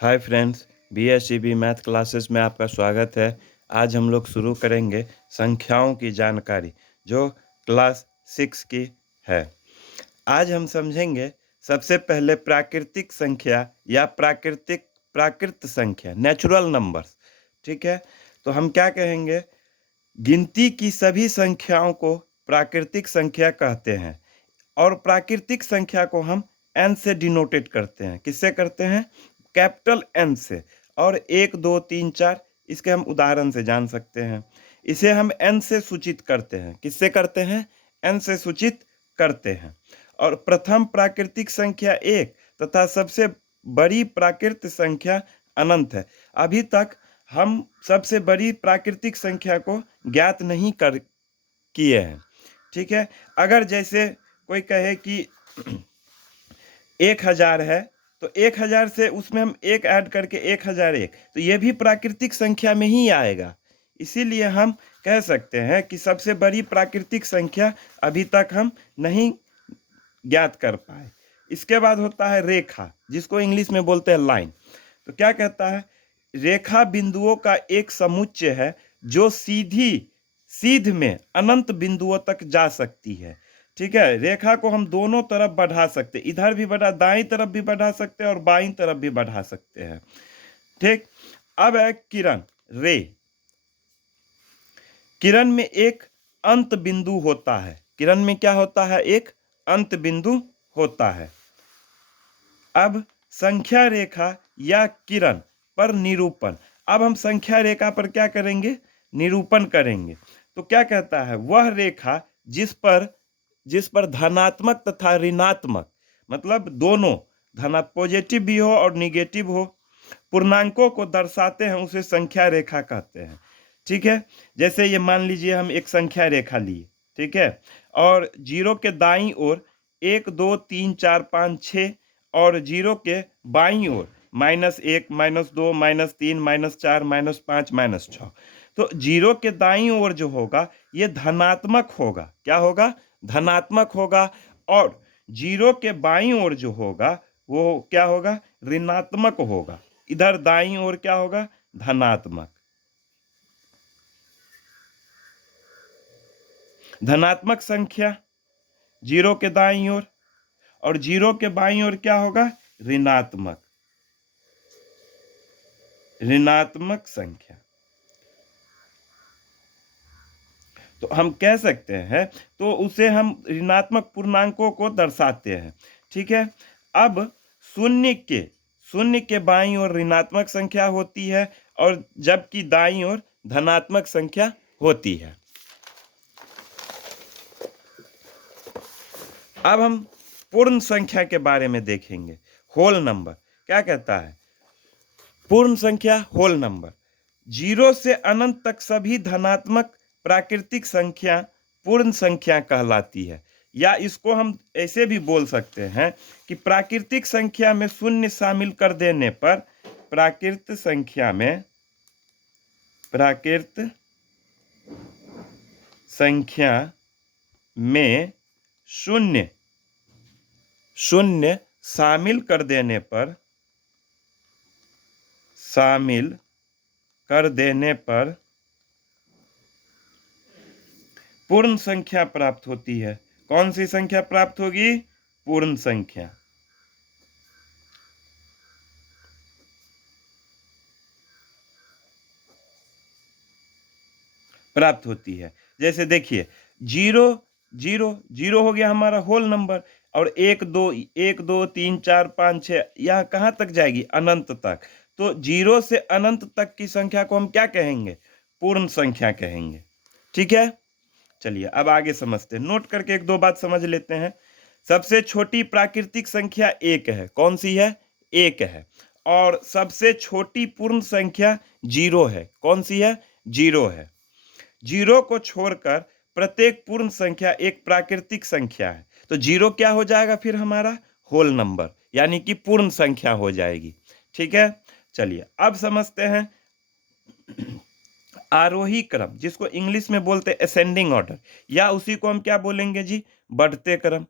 Hi friends, BSEB math classes में आपका स्वागत है। आज हम लोग शुरू करेंगे संख्याओं की जानकारी जो क्लास 6 की है। आज हम समझेंगे सबसे पहले प्राकृतिक संख्या या प्राकृत संख्या, नेचुरल नंबर्स। ठीक है, तो हम क्या कहेंगे? गिनती की सभी संख्याओं को प्राकृतिक संख्या कहते हैं और प्राकृतिक संख्या को हम एन से डिनोटेट करते हैं। किससे करते हैं? कैपिटल एन से। और एक दो तीन चार इसके हम उदाहरण से जान सकते हैं। इसे हम एन से सूचित करते हैं। किससे करते हैं? एन से सूचित करते हैं। और प्रथम प्राकृतिक संख्या एक तथा सबसे बड़ी प्राकृत संख्या अनंत है। अभी तक हम सबसे बड़ी प्राकृतिक संख्या को ज्ञात नहीं कर किए हैं। ठीक है, अगर जैसे कोई कहे कि 1000 है तो 1000 से उसमें हम एक ऐड करके 1001, तो ये भी प्राकृतिक संख्या में ही आएगा। इसीलिए हम कह सकते हैं कि सबसे बड़ी प्राकृतिक संख्या अभी तक हम नहीं ज्ञात कर पाए। इसके बाद होता है रेखा, जिसको इंग्लिश में बोलते हैं लाइन। तो क्या कहता है? रेखा बिंदुओं का एक समुच्चय है जो सीध में अनंत बिंदुओं तक जा सकती है। ठीक है, रेखा को हम दोनों तरफ बढ़ा सकते हैं, इधर भी बढ़ा, दाईं तरफ भी बढ़ा सकते हैं और बाईं तरफ भी बढ़ा सकते हैं। ठीक, अब है किरण, रे। किरण में एक अंत बिंदु होता है। किरण में क्या होता है? एक अंत बिंदु होता है। अब संख्या रेखा या किरण पर निरूपण। अब हम संख्या रेखा पर क्या करेंगे? निरूपण करेंगे। तो क्या कहता है? वह रेखा जिस पर धनात्मक तथा ऋणात्मक, मतलब दोनों, धना पॉजिटिव भी हो और निगेटिव हो, पूर्णांकों को दर्शाते हैं, उसे संख्या रेखा कहते हैं। ठीक है, जैसे ये मान लीजिए हम एक संख्या रेखा लिए। ठीक है, और जीरो के दाईं ओर 1 2 3 4 5 6 और जीरो के बाईं ओर -1 -2 -3 -4 -5 -6। तो जीरो के दाईं ओर जो होगा ये धनात्मक होगा। क्या होगा? धनात्मक होगा। और जीरो के बाईं ओर जो होगा वो क्या होगा? ऋणात्मक होगा। इधर दाईं ओर क्या होगा? धनात्मक। धनात्मक संख्या जीरो के दाईं ओर, और जीरो के बाईं ओर क्या होगा? ऋणात्मक। ऋणात्मक संख्या। तो हम कह सकते हैं, तो उसे हम ऋणात्मक पूर्णांकों को दर्शाते हैं। ठीक है, अब शून्य के बाईं ओर ऋणात्मक संख्या होती है और जबकि दाईं ओर धनात्मक संख्या होती है। अब हम पूर्ण संख्या के बारे में देखेंगे। होल नंबर क्या कहता है? पूर्ण संख्या, होल नंबर। जीरो से अनंत तक सभी धनात्मक प्राकृतिक संख्या पूर्ण संख्या कहलाती है। या इसको हम ऐसे भी बोल सकते हैं कि प्राकृतिक संख्या में शून्य शामिल कर देने पर प्राकृत संख्या में शून्य शामिल कर देने पर पूर्ण संख्या प्राप्त होती है। कौन सी संख्या प्राप्त होगी? पूर्ण संख्या प्राप्त होती है। जैसे देखिए, जीरो जीरो जीरो हो गया हमारा होल नंबर, और 1 2 3 4 5 6 यहाँ कहाँ तक जाएगी? अनंत तक। तो जीरो से अनंत तक की संख्या को हम क्या कहेंगे? पूर्ण संख्या कहेंगे। ठीक है, चलिए अब आगे समझते हैं। नोट करके एक दो बात समझ लेते हैं। सबसे छोटी प्राकृतिक संख्या एक है। कौन सी है? एक है। और सबसे छोटी पूर्ण संख्या जीरो है। कौन सी है? जीरो है। जीरो को छोड़कर प्रत्येक पूर्ण संख्या एक प्राकृतिक संख्या है। तो जीरो क्या हो जाएगा फिर? हमारा होल नंबर, यानी कि पूर्ण संख्या हो जाएगी। ठीक है, चलिए अब समझते हैं आरोही क्रम, जिसको इंग्लिश में बोलते हैं असेंडिंग ऑर्डर, या उसी को हम क्या बोलेंगे जी? बढ़ते क्रम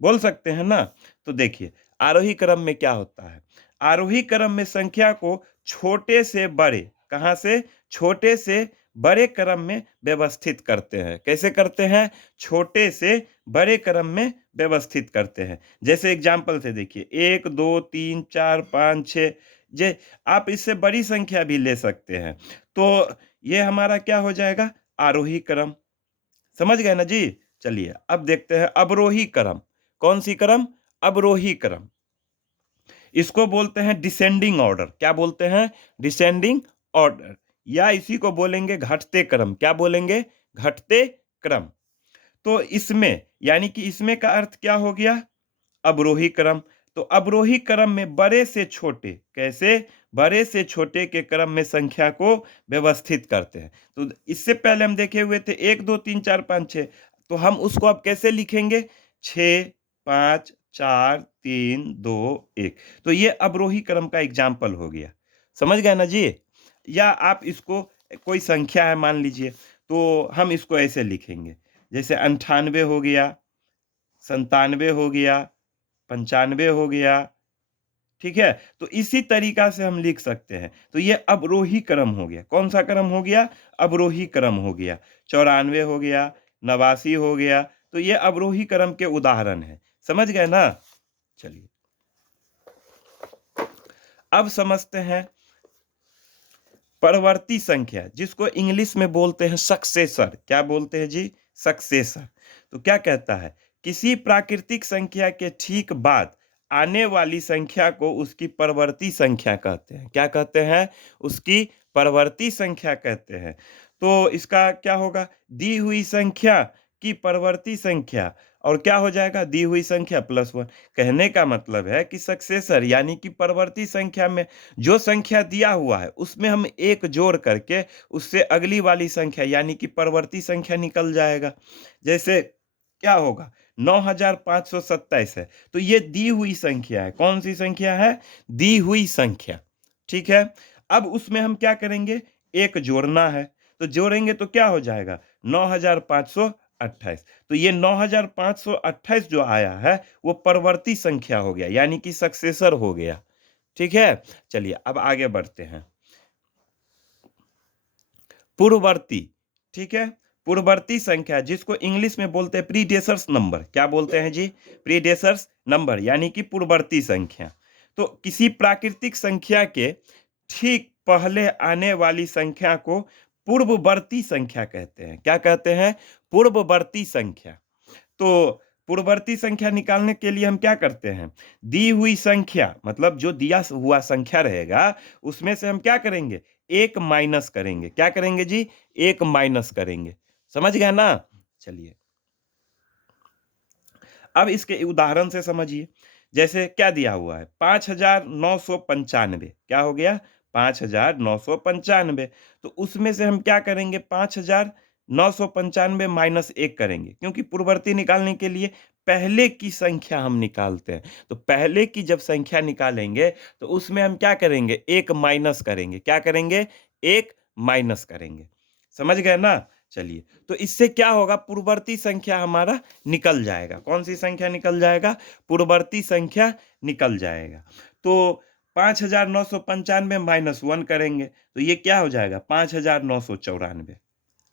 बोल सकते हैं ना। तो देखिए, आरोही क्रम में क्या होता है? आरोही क्रम में संख्या को छोटे से बड़े, कहाँ से, छोटे से बड़े क्रम में व्यवस्थित करते हैं। कैसे करते हैं? छोटे से बड़े क्रम में व्यवस्थित करते हैं। जैसे एग्जाम्पल से देखिए, 1 2 3 4 5 6, जे आप इससे बड़ी संख्या भी ले सकते हैं। तो ये हमारा क्या हो जाएगा? आरोही क्रम। समझ गए ना जी? चलिए अब देखते हैं अवरोही क्रम। कौन सी क्रम? अवरोही क्रम। इसको बोलते हैं डिसेंडिंग ऑर्डर। क्या बोलते हैं? डिसेंडिंग ऑर्डर, या इसी को बोलेंगे घटते क्रम। क्या बोलेंगे? घटते क्रम। तो इसमें, यानी कि इसमें का अर्थ क्या हो गया? अवरोही क्रम। तो अवरोही क्रम में बड़े से छोटे, कैसे? बड़े से छोटे के क्रम में संख्या को व्यवस्थित करते हैं। तो इससे पहले हम देखे हुए थे 1 2 3 4 5 6, तो हम उसको अब कैसे लिखेंगे? 6 5 4 3 2 1। तो ये अवरोही क्रम का एग्जाम्पल हो गया। समझ गए ना जी? या आप इसको, कोई संख्या है मान लीजिए, तो हम इसको ऐसे लिखेंगे, जैसे 98 हो गया, 97 हो गया, 95 हो गया। ठीक है? तो इसी तरीका से हम लिख सकते हैं। तो ये अवरोही क्रम हो गया। कौन सा क्रम हो गया? अवरोही क्रम हो गया। 94 हो गया, 89 हो गया। तो ये अवरोही क्रम के उदाहरण हैं। समझ गए ना? चलिए अब समझते हैं परवर्ती संख्या, जिसको इंग्लिश में बोलते हैं सक्सेसर। क्या बोलते हैं जी? सक्सेसर। तो क्या कहता है? किसी प्राकृतिक संख्या के ठीक बाद आने वाली संख्या को उसकी परवर्ती संख्या कहते हैं। क्या कहते हैं? उसकी परवर्ती संख्या कहते हैं। तो इसका क्या होगा? दी हुई संख्या की परवर्ती संख्या, और क्या हो जाएगा? दी हुई संख्या प्लस 1। कहने का मतलब है कि सक्सेसर यानी कि परवर्ती संख्या में जो संख्या दिया हुआ है उसमें हम एक जोड़ करके उससे अगली वाली संख्या यानी कि परवर्ती संख्या निकल जाएगा। जैसे क्या होगा? 9527 है, तो ये दी हुई संख्या है। कौन सी संख्या है? दी हुई संख्या। ठीक है? अब उसमें हम क्या करेंगे? एक जोड़ना है, तो जोड़ेंगे तो क्या हो जाएगा? 9528। तो ये 9528 जो आया है वो परवर्ती संख्या हो गया, यानी कि सक्सेसर हो गया। ठीक है? चलिए अब आगे बढ़ते हैं। पूर्ववर्ती। ठीक है? पूर्ववर्ती संख्या, जिसको इंग्लिश में बोलते हैं प्रीडेसर्स नंबर। क्या बोलते हैं जी? प्रीडेसर्स नंबर, यानी कि पूर्ववर्ती संख्या। तो किसी प्राकृतिक संख्या के ठीक पहले आने वाली संख्या को पूर्ववर्ती संख्या कहते हैं। क्या कहते हैं? पूर्ववर्ती संख्या। तो पूर्ववर्ती संख्या निकालने के लिए हम क्या करते हैं? दी हुई संख्या, मतलब जो दिया हुआ संख्या रहेगा उसमें से हम क्या करेंगे? एक माइनस करेंगे। क्या करेंगे जी? एक माइनस करेंगे। समझ गए ना? चलिए अब इसके उदाहरण से समझिए। जैसे क्या दिया हुआ है? 5995। क्या हो गया? 5995। तो उसमें से हम क्या करेंगे? 5995 माइनस 1 करेंगे, क्योंकि पूर्ववर्ती निकालने के लिए पहले की संख्या हम निकालते हैं। तो पहले की जब संख्या निकालेंगे तो उसमें हम क्या करेंगे? एक माइनस करेंगे। क्या करेंगे? एक माइनस करेंगे। समझ गए ना? चलिए, तो इससे क्या होगा? पूर्ववर्ती संख्या हमारा निकल जाएगा। कौन सी संख्या निकल जाएगा? पूर्ववर्ती संख्या निकल जाएगा। तो 5995 माइनस 1 करेंगे तो ये क्या हो जाएगा? 5994।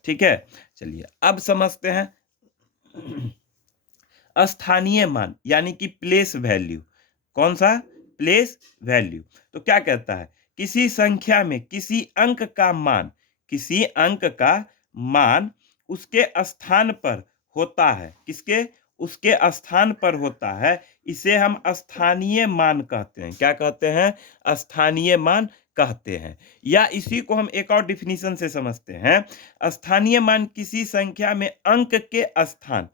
ठीक है? चलिए अब समझते हैं स्थानीय मान, यानी कि प्लेस वैल्यू। कौन सा? Place value. तो क्या कहता है? किसी संख्या में किसी अंक का मान, किसी अंक का मान उसके स्थान पर होता है। किसके? उसके स्थान पर होता है। इसे हम स्थानीय मान कहते हैं। क्या कहते हैं? स्थानीय मान कहते हैं। या इसी को हम एक और डिफिनीशन से समझते हैं। स्थानीय मान किसी संख्या में अंक के स्थान,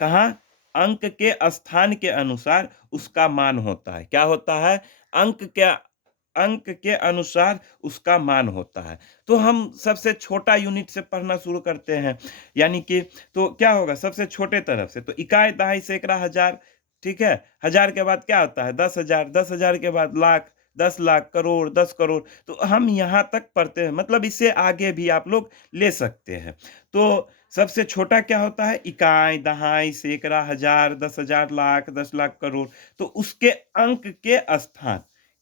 कहाँ? अंक के स्थान के अनुसार उसका मान होता है। क्या होता है? अंक के अनुसार उसका मान होता है। तो हम सबसे छोटा यूनिट से पढ़ना शुरू करते हैं, यानी कि तो क्या होगा? सबसे छोटे तरफ से तो इकाई, दहाई, सैकड़ा, हजार। ठीक है? हजार के बाद क्या होता है? 10,000, 10,000 के बाद लाख, 10 लाख, करोड़, 10 करोड़। तो हम यहाँ तक पढ़ते हैं, मतलब इससे आगे भी आप लोग ले सकते हैं। तो सबसे छोटा क्या होता है? इकाई, दहाई, सैकड़ा, हजार, 10,000, लाख, 10 लाख, करोड़। तो उसके अंक के स्थान,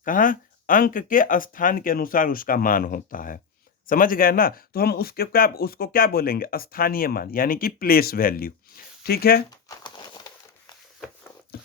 कहाँ? अंक के स्थान के अनुसार उसका मान होता है। समझ गए ना? तो हम उसको क्या बोलेंगे? स्थानीय मान, यानी कि प्लेस वैल्यू। ठीक है?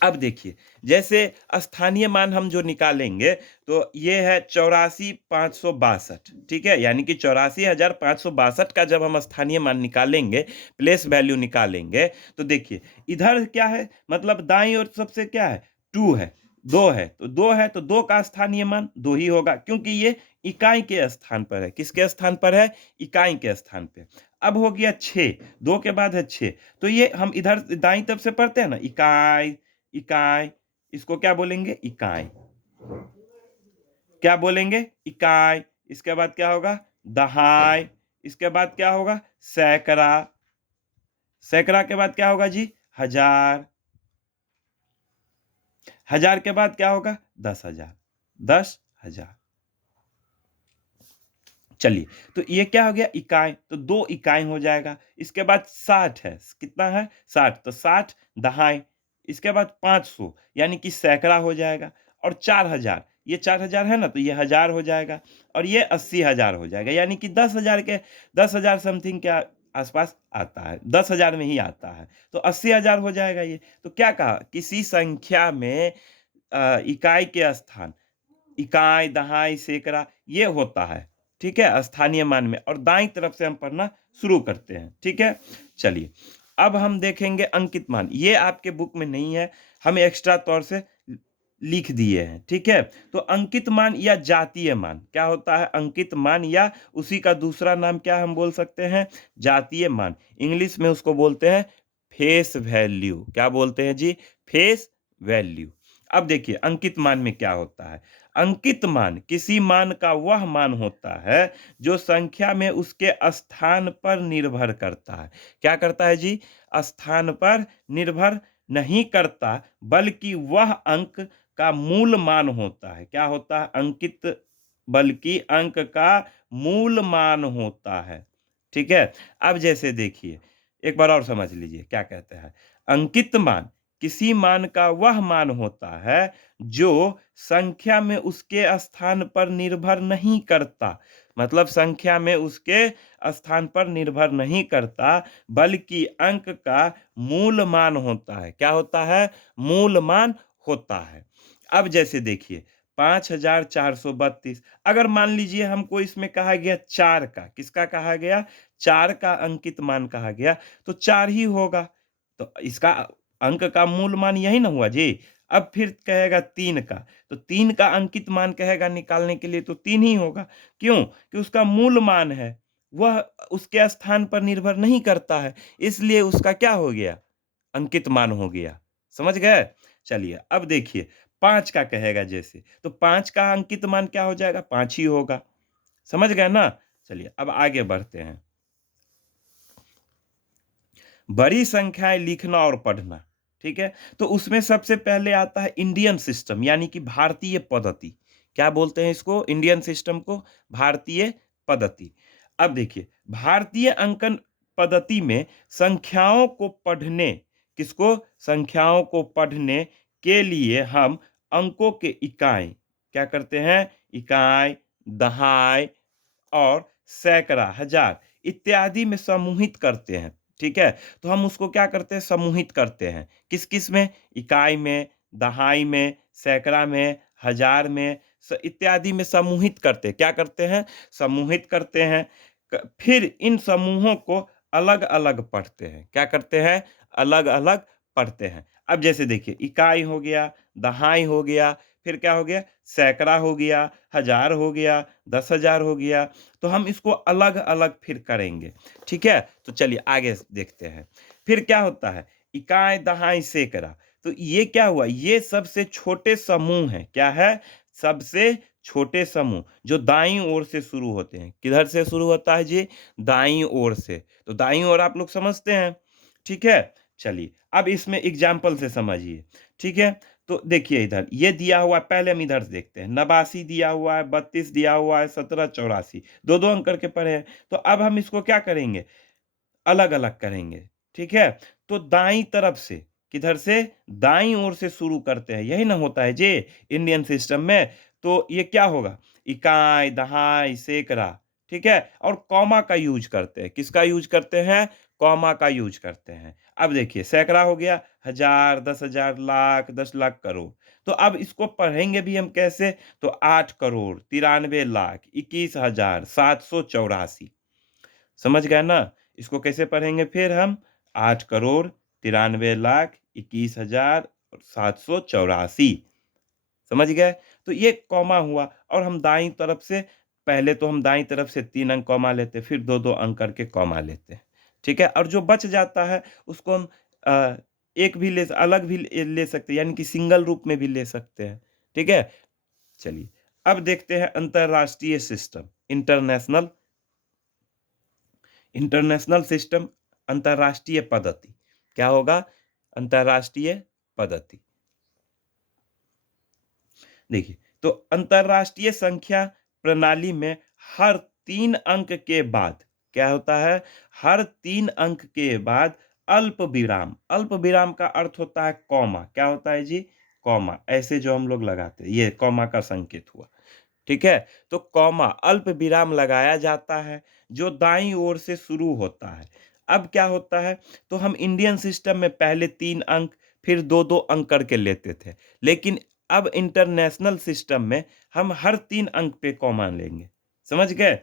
अब देखिए, जैसे स्थानीय मान हम जो निकालेंगे, तो ये है 84,562, ठीक है? यानी कि 84,562 का जब हम स्थानीय मान निकालेंगे, प्लेस वैल्यू निकालेंगे, तो देखिए इधर क्या है, मतलब दाईं ओर सबसे क्या है, 2 है, 2 है, तो 2 है, तो 2 का स्थानीय मान 2 ही होगा, क्योंकि ये इकाई के स्थान पर है। किसके स्थान पर है? इकाई के स्थान पे। अब हो गया 6, 2 के बाद है 6, तो ये हम इधर दाईं तरफ से पढ़ते हैं ना, इकाई, इकाई, इसको क्या बोलेंगे? इकाई। क्या बोलेंगे? इकाई। इसके बाद क्या होगा? दहाई। इसके बाद क्या होगा? सैकड़ा। सैकड़ा के बाद क्या होगा जी? हजार। हजार के बाद क्या होगा? 10,000। 10,000। चलिए, तो ये क्या हो गया? इकाई, तो 2 इकाई हो जाएगा। इसके बाद 60 है, कितना है? 60, तो 60 दहाई। इसके बाद 500, यानी कि सैकड़ा हो जाएगा। और 4,000, ये 4,000 है ना, तो ये हजार हो जाएगा। और ये 80,000 हो जाएगा, यानी कि 10,000 समथिंग के आसपास आता है, 10,000 में ही आता है, तो 80,000 हो जाएगा ये। तो क्या कहा? किसी संख्या में इकाई के स्थान, इकाई, दहाई, सैकड़ा, ये होता है, ठीक है, स्थानीय मान में। और दाईं तरफ से हम पढ़ना शुरू करते हैं, ठीक है। चलिए, अब हम देखेंगे अंकित मान। ये आपके बुक में नहीं है, हम एक्स्ट्रा तौर से लिख दिए हैं, ठीक है। तो अंकित मान या जातीय मान क्या होता है? अंकित मान या उसी का दूसरा नाम क्या हम बोल सकते हैं? जातीय मान। इंग्लिश में उसको बोलते हैं फेस वैल्यू। क्या बोलते हैं जी? Face value. अब देखिए अंकित मान में क्या होता है। अंकित मान किसी मान का वह मान होता है जो संख्या में उसके स्थान पर निर्भर करता है। क्या करता है जी? स्थान पर निर्भर नहीं करता, बल्कि वह अंक का मूल मान होता है। क्या होता है? अंकित, बल्कि अंक का मूल मान होता है, ठीक है। अब जैसे देखिए, एक बार और समझ लीजिए क्या कहते हैं। अंकित मान किसी मान का वह मान होता है जो संख्या में उसके स्थान पर निर्भर नहीं करता, मतलब संख्या में उसके स्थान पर निर्भर नहीं करता, बल्कि अंक का मूल मान होता है। क्या होता है? मूल मान होता है। अब जैसे देखिए 5,432, अगर मान लीजिए हमको इसमें कहा गया 4 का, किसका कहा गया? 4 का अंकित मान कहा गया, तो 4 ही होगा। तो इसका अंक का मूल मान यही ना हुआ जी। अब फिर कहेगा 3 का, तो 3 का अंकित मान कहेगा निकालने के लिए, तो 3 ही होगा। क्यों? कि उसका मूल मान है, वह उसके स्थान पर निर्भर नहीं करता है, इसलिए उसका क्या हो गया? अंकित मान हो गया। समझ गए? चलिए, अब देखिए 5 का कहेगा जैसे, तो 5 का अंकित मान क्या हो जाएगा? 5 ही होगा। समझ गए ना? चलिए, अब आगे बढ़ते हैं। बड़ी संख्याएं लिखना और पढ़ना, ठीक है। तो उसमें सबसे पहले आता है इंडियन सिस्टम, यानी कि भारतीय पद्धति। क्या बोलते हैं इसको? इंडियन सिस्टम को भारतीय पद्धति। अब देखिए, भारतीय अंकन पद्धति में संख्याओं को पढ़ने, किसको? संख्याओं को पढ़ने के लिए हम अंकों के इकाई, क्या करते हैं? इकाई, दहाई और सैकड़ा, हजार इत्यादि में समूहित करते हैं, ठीक है। तो हम उसको क्या करते हैं? समूहित करते हैं। किस किस में? इकाई में, दहाई में, सैकड़ा में, हजार में, इत्यादि में समूहित करते हैं। क्या करते हैं? समूहित करते हैं। फिर इन समूहों को अलग अलग पढ़ते हैं। क्या करते हैं? अलग अलग पढ़ते हैं। अब जैसे देखिए, इकाई हो गया, दहाई हो गया, फिर क्या हो गया? सैकड़ा हो गया, हजार हो गया, 10,000 हो गया। तो हम इसको अलग अलग फिर करेंगे, ठीक है। तो चलिए आगे देखते हैं। फिर क्या होता है? इकाई, दहाई, सैकड़ा। तो ये क्या हुआ? ये सबसे छोटे समूह हैं। क्या है? सबसे छोटे समूह जो दाईं ओर से शुरू होते हैं। किधर से शुरू होता है जी? दाईं ओर से। तो दाईं ओर आप लोग समझते हैं, ठीक है। चलिए, अब इसमें एग्जाम्पल से समझिए, ठीक है। तो देखिए इधर ये दिया हुआ है, पहले हम इधर से देखते हैं। 89 दिया हुआ है, 32 दिया हुआ है, 17, 84, दो दो अंक करके पढ़े हैं। तो अब हम इसको क्या करेंगे? अलग अलग करेंगे, ठीक है। तो दाईं तरफ से किधर से, दाईं ओर से शुरू करते हैं, यही ना होता है जी इंडियन सिस्टम में। तो ये क्या होगा, इकाई, दहाई, सैकड़ा, ठीक है। और कॉमा का यूज करते हैं, किसका यूज करते हैं, कॉमा का यूज करते हैं। अब देखिए सैकड़ा हो गया, हजार, 10,000, लाख, 10 लाख, करोड़। तो अब इसको पढ़ेंगे भी हम कैसे, तो 8,93,21,784, समझ गए ना। इसको कैसे पढ़ेंगे फिर हम, 8,93,21,784, समझ गए। तो ये कॉमा हुआ। और हम दाईं तरफ से, पहले तो हम दाईं तरफ से 3 अंक कॉमा लेते, फिर 2-2 अंक करके कॉमा लेते हैं, ठीक है। और जो बच जाता है उसको हम एक भी ले, अलग भी ले सकते हैं, यानी कि सिंगल रूप में भी ले सकते हैं, ठीक है। चलिए अब देखते हैं अंतरराष्ट्रीय सिस्टम, इंटरनेशनल, इंटरनेशनल सिस्टम, अंतरराष्ट्रीय पद्धति। क्या होगा, अंतरराष्ट्रीय पद्धति। देखिए, तो अंतरराष्ट्रीय संख्या प्रणाली में हर 3 अंक के बाद क्या होता है, हर 3 अंक के बाद अल्प विराम, अल्प विराम का अर्थ होता है कॉमा, क्या होता है जी, कॉमा, ऐसे जो हम लोग लगाते हैं, ये कॉमा का संकेत हुआ, ठीक है। तो कॉमा, अल्प विराम लगाया जाता है जो दाईं ओर से शुरू होता है। अब क्या होता है, तो हम इंडियन सिस्टम में पहले 3 अंक, फिर 2-2 अंक करके लेते थे, लेकिन अब इंटरनेशनल सिस्टम में हम हर 3 अंक पे कॉमा लेंगे, समझ गए।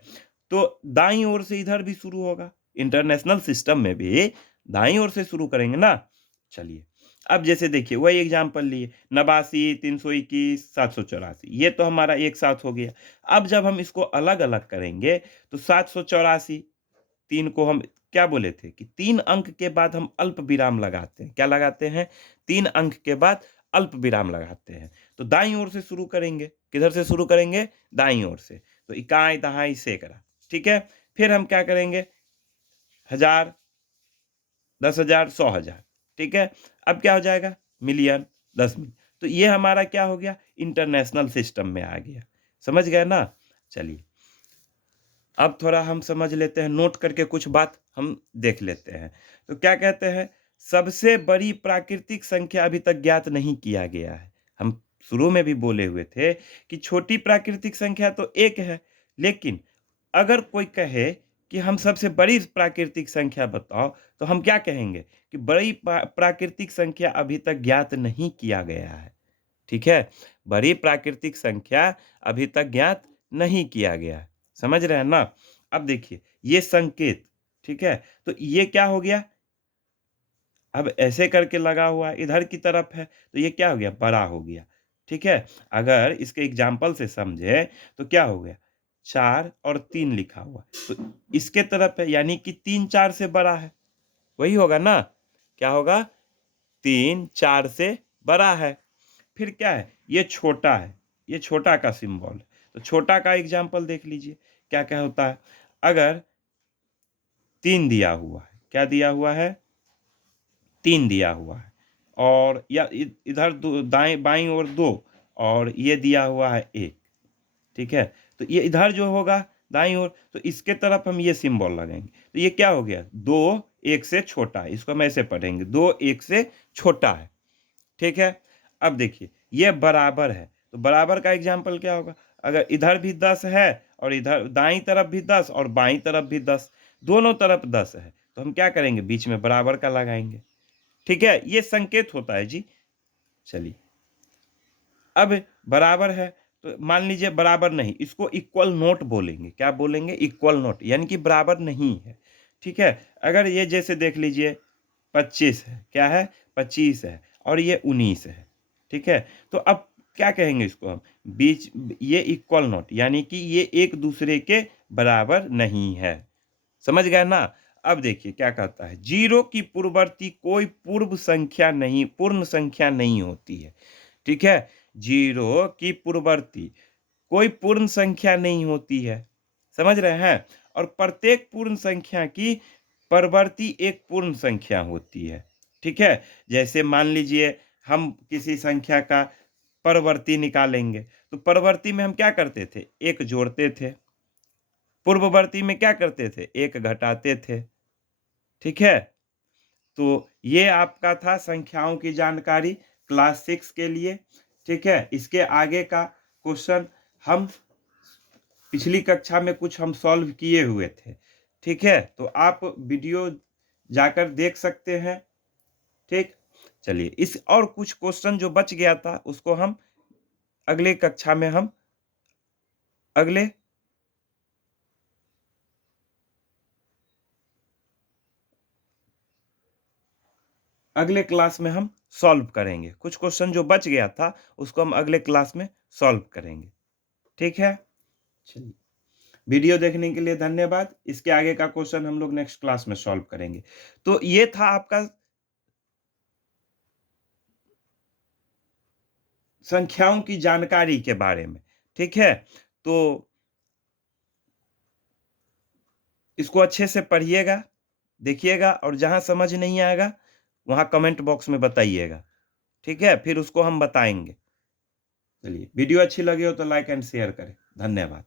तो दाईं ओर से इधर भी शुरू होगा, इंटरनेशनल सिस्टम में भी दाईं ओर से शुरू करेंगे ना। चलिए अब जैसे देखिए वही एग्जाम्पल लिए, 89, 321, 784, ये तो हमारा एक साथ हो गया। अब जब हम इसको अलग अलग करेंगे तो 784, तीन को हम क्या बोले थे कि 3 अंक के बाद हम अल्प विराम लगाते हैं, क्या लगाते हैं, 3 अंक के बाद अल्प विराम लगाते हैं। तो दाईं ओर से शुरू करेंगे, किधर से शुरू करेंगे, दाईं ओर से। तो इकाई, दहाई, सैकड़ा, ठीक है। फिर हम क्या करेंगे, 1000, 10,000, 100,000, ठीक है। अब क्या हो जाएगा, मिलियन, 10 मिलियन। तो ये हमारा क्या हो गया, इंटरनेशनल सिस्टम में आ गया, समझ गए ना। चलिए अब थोड़ा हम समझ लेते हैं, नोट करके कुछ बात हम देख लेते हैं। तो क्या कहते हैं, सबसे बड़ी प्राकृतिक संख्या अभी तक ज्ञात नहीं किया गया है। हम शुरू में भी बोले हुए थे कि छोटी प्राकृतिक संख्या तो एक है, लेकिन अगर कोई कहे कि हम सबसे बड़ी प्राकृतिक संख्या बताओ, तो हम क्या कहेंगे कि बड़ी प्राकृतिक संख्या अभी तक ज्ञात नहीं किया गया है, ठीक है। बड़ी प्राकृतिक संख्या अभी तक ज्ञात नहीं किया गया है, समझ रहे हैं ना। अब देखिए ये संकेत, ठीक है। तो ये क्या हो गया, अब ऐसे करके लगा हुआ है, इधर की तरफ है, तो ये क्या हो गया, बड़ा हो गया, ठीक है। अगर इसके एग्जाम्पल से समझे तो क्या हो गया, 4 और 3 लिखा हुआ, तो इसके तरफ है, यानी कि 3 4 से बड़ा है, वही होगा ना, क्या होगा, 3 4 से बड़ा है। फिर क्या है, ये छोटा है, ये छोटा का सिंबल है। तो छोटा का एग्जाम्पल देख लीजिए, क्या क्या होता है, अगर 3 दिया हुआ है, क्या दिया हुआ है, 3 दिया हुआ है, और या इधर दाएं बाईं ओर 2, और ये दिया हुआ है 1, ठीक है। तो ये इधर जो होगा दाईं ओर, तो इसके तरफ हम ये सिंबल लगाएंगे, तो ये क्या हो गया, 2 1 से छोटा है, इसको हम ऐसे पढ़ेंगे, 2 1 से छोटा है, ठीक है। अब देखिए ये बराबर है, तो बराबर का एग्जाम्पल क्या होगा, अगर इधर भी 10 है और इधर दाईं तरफ भी 10 और बाईं तरफ भी 10, दोनों तरफ 10 है, तो हम क्या करेंगे, बीच में बराबर का लगाएंगे, ठीक है। ये संकेत होता है जी। चलिए अब बराबर है, तो मान लीजिए बराबर नहीं, इसको इक्वल नोट बोलेंगे, क्या बोलेंगे, इक्वल नोट, यानी कि बराबर नहीं है, ठीक है। अगर ये जैसे देख लीजिए 25 है, क्या है, 25 है, और ये 19 है, ठीक है। तो अब क्या कहेंगे इसको हम, बीच, ये इक्वल नोट, यानी कि ये एक दूसरे के बराबर नहीं है, समझ गए ना। अब देखिए क्या कहता है, जीरो की पूर्ववर्ती कोई पूर्ण संख्या नहीं होती है, ठीक है। जीरो की पूर्ववर्ती कोई पूर्ण संख्या नहीं होती है, समझ रहे हैं। और प्रत्येक पूर्ण संख्या की परवर्ती एक पूर्ण संख्या होती है, ठीक है। जैसे मान लीजिए हम किसी संख्या का परवर्ती निकालेंगे, तो परवर्ती में हम क्या करते थे, एक जोड़ते थे, पूर्ववर्ती में क्या करते थे, एक घटाते थे, ठीक है। तो ये आपका था संख्याओं की जानकारी क्लास 6 के लिए। ठीक है, इसके आगे का क्वेश्चन हम पिछली कक्षा में कुछ हम सॉल्व किए हुए थे। ठीक है, तो आप वीडियो जाकर देख सकते हैं। ठीक, चलिए इस और कुछ क्वेश्चन जो बच गया था उसको हम अगले कक्षा में हम अगले अगले क्लास में हम सॉल्व करेंगे। कुछ क्वेश्चन जो बच गया था उसको हम अगले क्लास में सॉल्व करेंगे। ठीक है, चलिए वीडियो देखने के लिए धन्यवाद। इसके आगे का क्वेश्चन हम लोग नेक्स्ट क्लास में सॉल्व करेंगे। तो ये था आपका संख्याओं की जानकारी के बारे में। ठीक है, तो इसको अच्छे से पढ़िएगा, देखिएगा, और जहां समझ नहीं आएगा वहां कमेंट बॉक्स में बताइएगा। ठीक है, फिर उसको हम बताएंगे। चलिए वीडियो अच्छी लगी हो तो लाइक एंड शेयर करें। धन्यवाद।